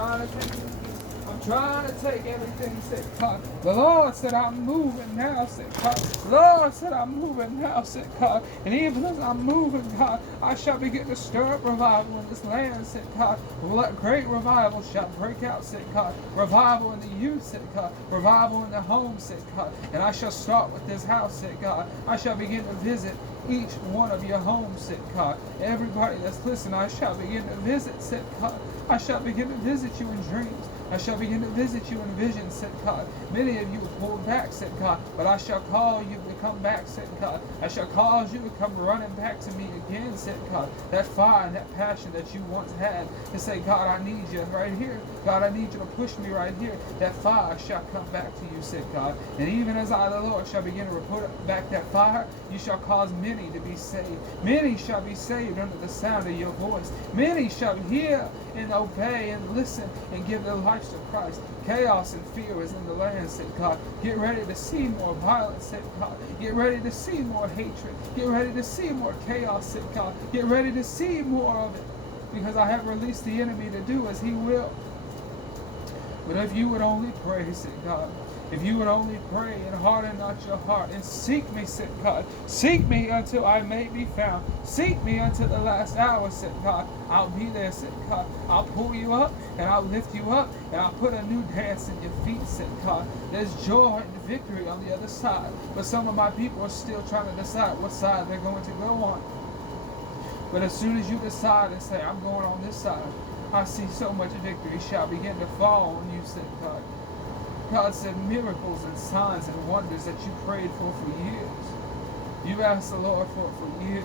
I'm trying to take everything, said God. The Lord said, I'm moving now, said God. The Lord said, I'm moving now, said God. And even as I'm moving, God, I shall begin to stir up revival in this land, said God. Great revival shall break out, said God. Revival in the youth, said God. Revival in the home, said God. And I shall start with this house, said God. I shall begin to visit each one of your homes, said God. Everybody that's listening, I shall begin to visit, said God. I shall begin to visit you in dreams. I shall begin to visit you in visions, said God. Many of you pulled back, said God, but I shall call you to come back, said God. I shall cause you to come running back to me again, said God. That fire and that passion that you once had to say, God, I need you right here. God, I need you to push me right here. That fire shall come back to you, said God. And even as I, the Lord, shall begin to put back that fire, you shall cause many to be saved. Many shall be saved under the sound of your voice. Many shall hear and obey and listen and give their lives to Christ. Chaos and fear is in the land, said God. Get ready to see more violence, said God. Get ready to see more hatred. Get ready to see more chaos, said God. Get ready to see more of it, because I have released the enemy to do as he will. But if you would only pray, said God, if you would only pray and harden not your heart and seek me, said God, seek me until I may be found. Seek me until the last hour, said God. I'll be there, said God. I'll pull you up and I'll lift you up and I'll put a new dance in your feet, said God. There's joy and victory on the other side. But some of my people are still trying to decide what side they're going to go on. But as soon as you decide and say, I'm going on this side, I see so much victory shall begin to fall on you, said God. God said miracles and signs and wonders that you prayed for years. You've asked the Lord for years.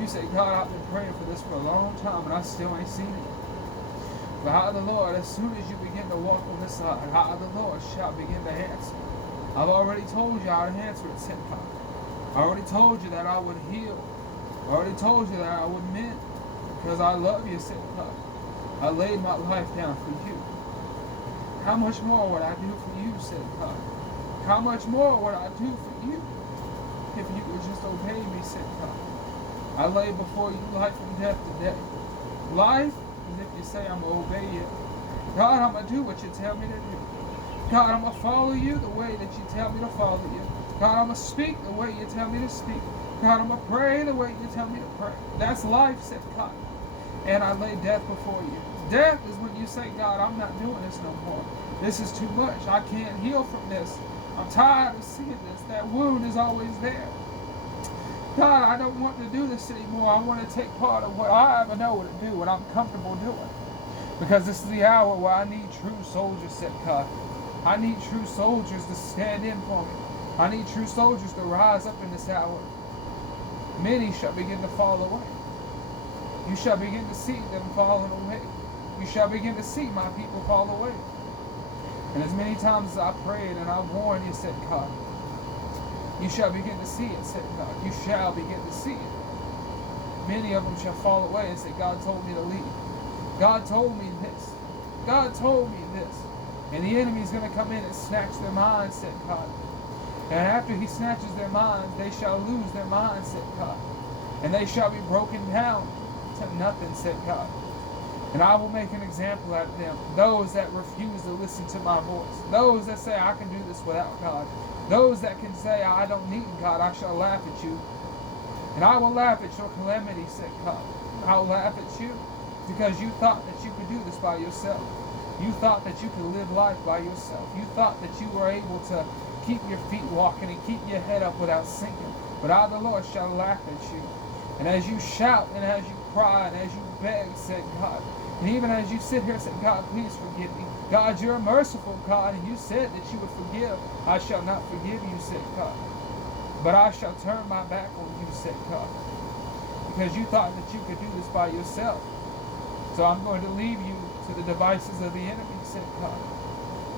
You say, God, I've been praying for this for a long time and I still ain't seen it. But how the Lord, as soon as you begin to walk on this side, how the Lord shall begin to answer. I've already told you how to answer it, said God. I already told you that I would heal. I already told you that I would mend. Because I love you, said God. I laid my life down for you. How much more would I do for you, said God? How much more would I do for you if you would just obey me, said God? I lay before you life and death today. Life is if you say, I'm going to obey you. God, I'm going to do what you tell me to do. God, I'm going to follow you the way that you tell me to follow you. God, I'm going to speak the way you tell me to speak. God, I'm going to pray the way you tell me to pray. That's life, said God. And I lay death before you. Death is when you say, God, I'm not doing this no more. This is too much. I can't heal from this. I'm tired of seeing this. That wound is always there. God, I don't want to do this anymore. I want to take part of what I ever know to do, what I'm comfortable doing. Because this is the hour where I need true soldiers, said God. I need true soldiers to stand in for me. I need true soldiers to rise up in this hour. Many shall begin to fall away. You shall begin to see them falling away. You shall begin to see my people fall away. And as many times as I prayed and I warned you, said God, you shall begin to see it, said God. You shall begin to see it. Many of them shall fall away and say, God told me to leave. God told me this. God told me this. And the enemy is going to come in and snatch their minds, said God. And after he snatches their minds, they shall lose their minds, said God. And they shall be broken down to nothing, said God. And I will make an example out of them. Those that refuse to listen to my voice. Those that say, I can do this without God. Those that can say, I don't need God, I shall laugh at you. And I will laugh at your calamity, said God. I will laugh at you because you thought that you could do this by yourself. You thought that you could live life by yourself. You thought that you were able to keep your feet walking and keep your head up without sinking. But I, the Lord, shall laugh at you. And as you shout and as you cry and as you beg, said God, and even as you sit here, said God, please forgive me. God, you're a merciful God, and you said that you would forgive. I shall not forgive you, said God. But I shall turn my back on you, said God. Because you thought that you could do this by yourself. So I'm going to leave you to the devices of the enemy, said God.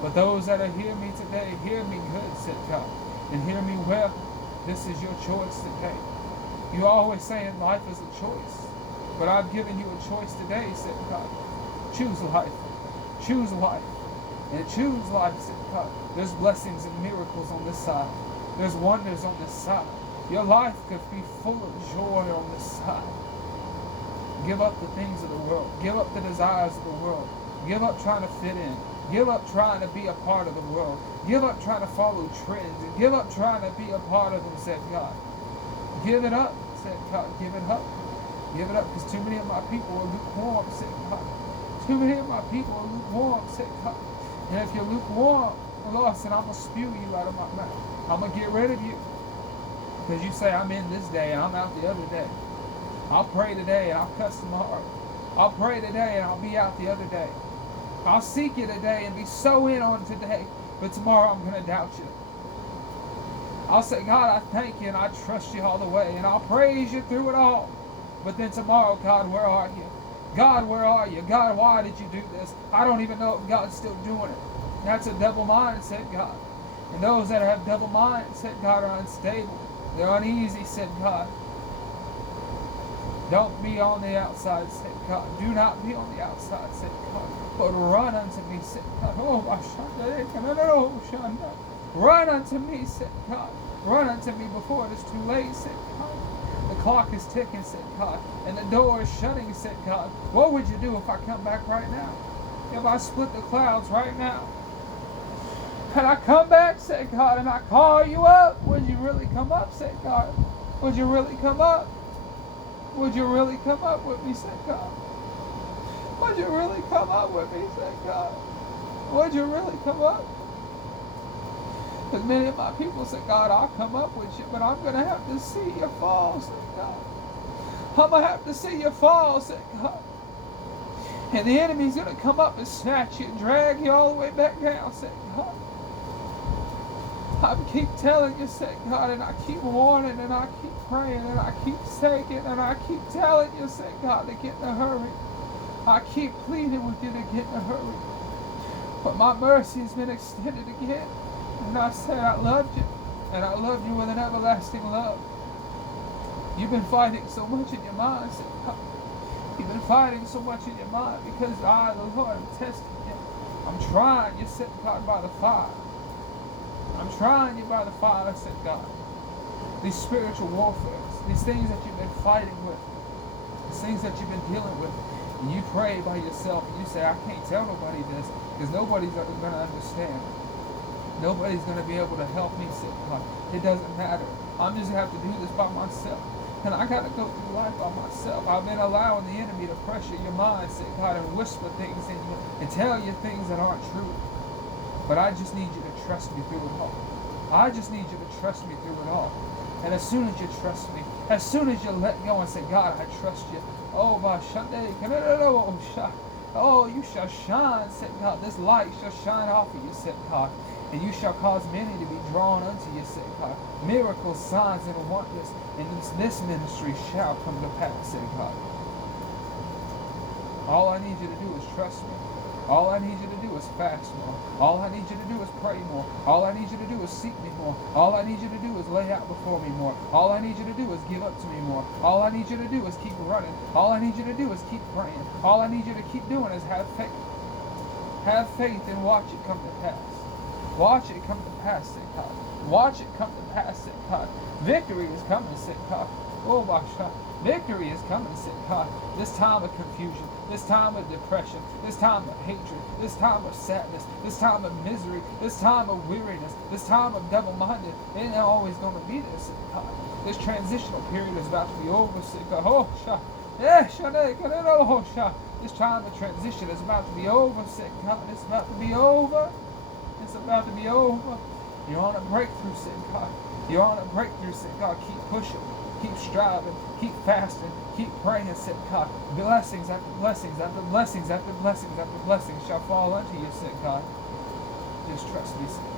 But those that are hear me today, hear me good, said God. And hear me well. This is your choice today. You always saying life is a choice. But I've given you a choice today, said God. Choose life. Choose life. And choose life, said God. There's blessings and miracles on this side. There's wonders on this side. Your life could be full of joy on this side. Give up the things of the world. Give up the desires of the world. Give up trying to fit in. Give up trying to be a part of the world. Give up trying to follow trends. And give up trying to be a part of them, said God. Give it up, said God. Give it up. Give it up, because too many of my people are lukewarm, said God. Too many of my people are lukewarm, said God. And if you're lukewarm, the Lord said, I'm going to spew you out of my mouth. I'm going to get rid of you. Because you say, I'm in this day and I'm out the other day. I'll pray today and I'll cuss tomorrow. I'll pray today and I'll be out the other day. I'll seek you today and be so in on today, but tomorrow I'm going to doubt you. I'll say, God, I thank you and I trust you all the way, and I'll praise you through it all. But then tomorrow, God, where are you? God, where are you? God, why did you do this? I don't even know if God's still doing it. That's a double mindset, God. And those that have double mindset, God, are unstable. They're uneasy, said God. Don't be on the outside, said God. Do not be on the outside, said God. But run unto me, said God. Oh, run unto me, said God. Run unto me before it is too late, said God. The clock is ticking, said God. And the door is shutting, said God. What would you do if I come back right now? If I split the clouds right now? And I come back, said God, and I call you up. Would you really come up, said God? Would you really come up? Would you really come up with me, said God? Would you really come up with me, said God? Would you really come up? Because many of my people said, God, I'll come up with you, but I'm going to have to see you fall, said God. I'm going to have to see you fall, said God. And the enemy's going to come up and snatch you and drag you all the way back down, said God. I keep telling you, said God, and I keep warning, and I keep praying, and I keep saying it, and I keep telling you, said God, to get in a hurry. I keep pleading with you to get in a hurry. But my mercy has been extended again. And I said, I loved you, and I loved you with an everlasting love. You've been fighting so much in your mind, said God. You've been fighting so much in your mind because I, the Lord, am testing you. I'm trying you, said God, by the fire. I'm trying you by the fire, said God. These spiritual warfare, these things that you've been fighting with, these things that you've been dealing with, and you pray by yourself, and you say, I can't tell nobody this, because nobody's going to understand. Nobody's going to be able to help me, said God. It doesn't matter. I'm just going to have to do this by myself. And I got to go through life by myself. I've been allowing the enemy to pressure your mind, said God, and whisper things in you, and tell you things that aren't true. But I just need you to trust me through it all. I just need you to trust me through it all. And as soon as you trust me, as soon as you let go and say, God, I trust you. Oh, you shall shine, said God. This light shall shine off of you, said God. And you shall cause many to be drawn unto you, said God. Miracles, signs, and wonders. And this ministry shall come to pass, said God. All I need you to do is trust me. All I need you to do is fast more. All I need you to do is pray more. All I need you to do is seek me more. All I need you to do is lay out before me more. All I need you to do is give up to me more. All I need you to do is keep running. All I need you to do is keep praying. All I need you to keep doing is have faith. Have faith and watch it come to pass. Watch it come to pass, said God. Watch it come to pass, said God. Victory is coming, said God. Oh my God. Victory is coming, said God. This time of confusion, this time of depression, this time of hatred, this time of sadness, this time of misery, this time of weariness, this time of double-minded, it ain't always going to be there, said God. This transitional period is about to be over, said God. Oh, shah. Yeah, this time of transition is about to be over, said God. It's about to be over. It's about to be over. You're on a breakthrough, said God. You're on a breakthrough, said God. Keep pushing. Keep striving, keep fasting, keep praying, said God. Blessings after blessings after blessings after blessings after blessings shall fall unto you, said God. Just trust me, said God.